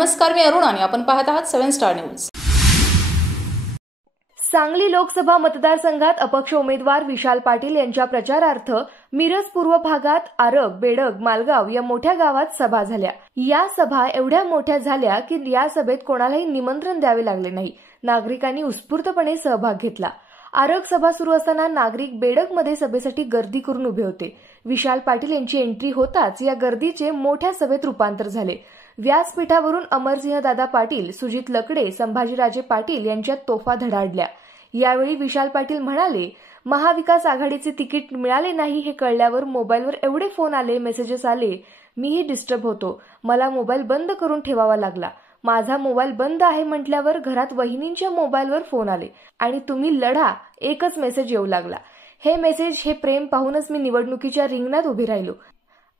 नमस्कार, मी अरुण आणि आपण पाहत आहात 7 स्टार न्यूज। सांगली लोकसभा मतदारसंघात अपक्ष उमेदवार विशाल पाटील यांच्या प्रचारार्थ मिरज पूर्व भागात आरग, बेडग, मालगाव या मोठ्या गावात सभा झाल्या। या सभा एवढ्या मोठ्या झाल्या की या सभेत कोणालाही निमंत्रण द्यावे लागले नाही। नागरिकांनी उत्स्फूर्तपणे सहभाग घेतला। आरग सभा सुरू असताना नागरिक बेडगमध्ये सभेसाठी गर्दी करून उभे होते। विशाल पाटील यांची एंट्री होताच या गर्दीचे मोठ्या सभेत रूपांतर झाले। व्यासपीठावरून अमरसिंह दादा पाटील, सुजित लकडे, संभाजीराजे पाटील यांच्यात तोफा धडाडल्या। यावेळी विशाल पाटील म्हणाले, महाविकास आघाडीचे तिकीट मिळाले नाही हे कळल्यावर मोबाईलवर एवढे फोन आले, मेसेजेस आले, मीही डिस्टर्ब होतो। मला मोबाईल बंद करून ठेवावा लागला। माझा मोबाईल बंद आहे म्हटल्यावर घरात वहिनींच्या मोबाईलवर फोन आले आणि तुम्ही लढा एकच मेसेज येऊ लागला। हे मेसेज, हे प्रेम पाहूनच मी निवडणुकीच्या रिंगणात उभी राहिलो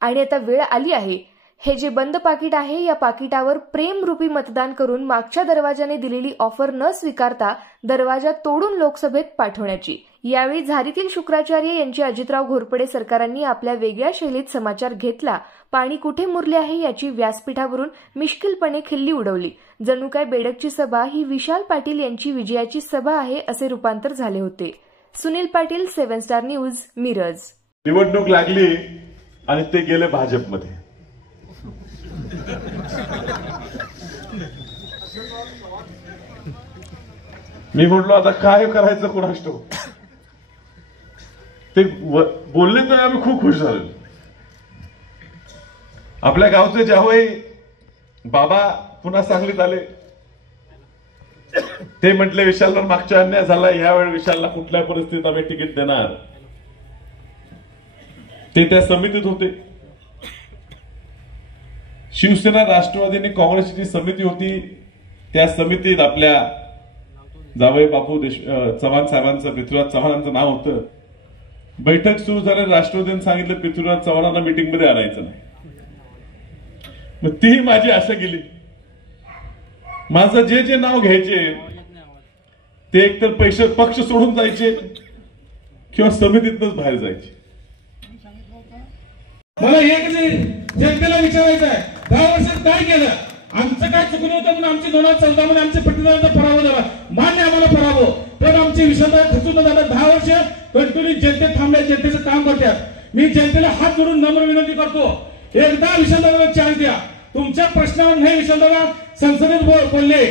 आणि आता वेळ आली आहे हे जे बंद पाकिट आहे या पाकिटावर प्रेमरूपी मतदान करून मागच्या दरवाजाने दिलेली ऑफर न स्वीकारता दरवाजा तोडून लोकसभेत पाठवण्याची। यावेळी झारीतील शुक्राचार्य यांची अजितराव घोरपडे सरकारांनी आपल्या वेगळ्या शैलीत समाचार घेतला। पाणी कुठे मुरले आहे याची व्यासपीठावरून मिश्किलपणे खिल्ली उडवली। जणू काय बेडगची सभा ही विशाल पाटील यांची विजयाची सभा आहे असे रूपांतर झाले होते। Sunil Patil, 7 star news, Miraj. निवडणूक लागली आणि ते गेले भाजपमध्ये। मी म्हटलो आता काय करायचं कोणास ठाऊक। ते बोलले तर आम्ही खूप खुश झालो। आपल्या गावचे जावई बाबा पुन्हा सांगलीत आले। ते म्हटले विशालला मागच्या अन्याय झाला, यावेळी विशालला कुठल्या परिस्थितीत आम्ही तिकीट देणार। ते त्या समितीत होते। शिवसेना, राष्ट्रवादी आणि काँग्रेसची समिती होती। त्या समितीत आपल्या जावई बापू चव्हाण साहेबांचं, पृथ्वीराज चव्हाणांचं नाव होतं। बैठक सुरू झाली, राष्ट्रवादीने सांगितलं पृथ्वीराज चव्हाणांना मीटिंग मध्ये आणायचं नाही। मग तीही माझी आशा गेली। माझं जे जे नाव घ्यायचे ते एकतर पैसे पक्ष सोडून जायचे किंवा समितीतच बाहेर जायचे। मला एक जनतेला विचारायचं आहे, 10 वर्षात काय केलं, आमचं काय चुकलं होतं म्हणून आमची 2014 मध्ये आमचे पट्टीदारांचा पराभव झाला, मान्य आम्हाला पराभव, पण आमचे विषादार खचून झालं। 10 वर्ष कंटिन्यू जनतेत थांबल्या, जनतेचं काम करतात। मी जनतेला हात जोडून नम्र विनंती करतो, एकदा विषादाराला चान्स द्या। तुमच्या प्रश्नावर नाही विषादारा संसदेत बोलले,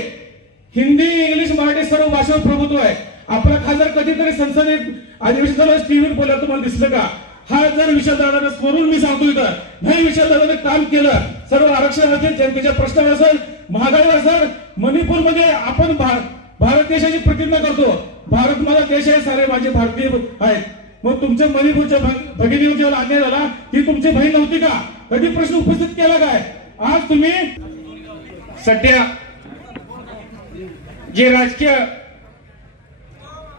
हिंदी, इंग्लिश, मराठी सर्व भाषेवर प्रभुत्व आहे। आपला खासदार कधीतरी संसदेत अधिवेशनाला टीव्हीवर बोलला तुम्हाला दिसलं का? हा जर विषादारांना स्मरून मी सांगतो, इथं नाही विषादारांनी काम केलं, सर्व आरक्षण असेल, जनतेच्या प्रश्नावर असेल, महागाईवर असेल, मणिपूरमध्ये आपण भारत देशाची प्रतिज्ञा करतो, भारत माझा देश आहे, सारे माझे भारतीय आहेत। मग तुमच्या मणिपूरच्या भगिनीवर जेव्हा अन्याय झाला ती तुमची बहीण नव्हती का? कधी प्रश्न उपस्थित केला काय? आज तुम्ही सध्या जे राजकीय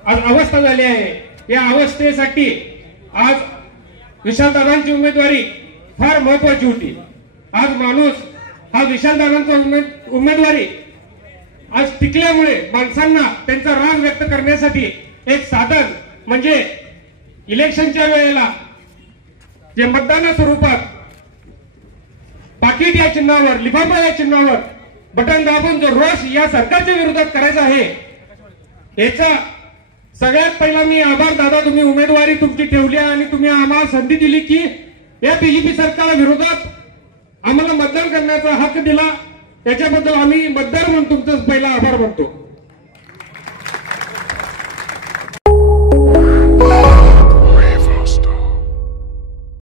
अवस्था झाली आहे या अवस्थेसाठी आज विशालदादांची उमेदवारी फार महत्वाची होती। आज माणूस हा विशालदादांचा उमेदवारी आज टिकल्यामुळे माणसांना त्यांचा राग व्यक्त करण्यासाठी एक साधन म्हणजे इलेक्शनच्या वेळेला जे मतदाना स्वरूपात पाकिट या चिन्हावर, लिफाफा या चिन्हावर बटन दाबून जो रोष या सरकारच्या विरोधात करायचा आहे, याचा सगळ्यात पहिला मी आभार दादा, तुम्ही उमेदवारी तुमची ठेवली आणि तुम्ही आम्हाला संधी दिली की या बीजेपी सरकार विरोधात आम्हाला मतदान करण्याचा हक्क दिला। त्याच्याबद्दल आम्ही मतदार म्हणून तुमचा पहिला आभार मानतो।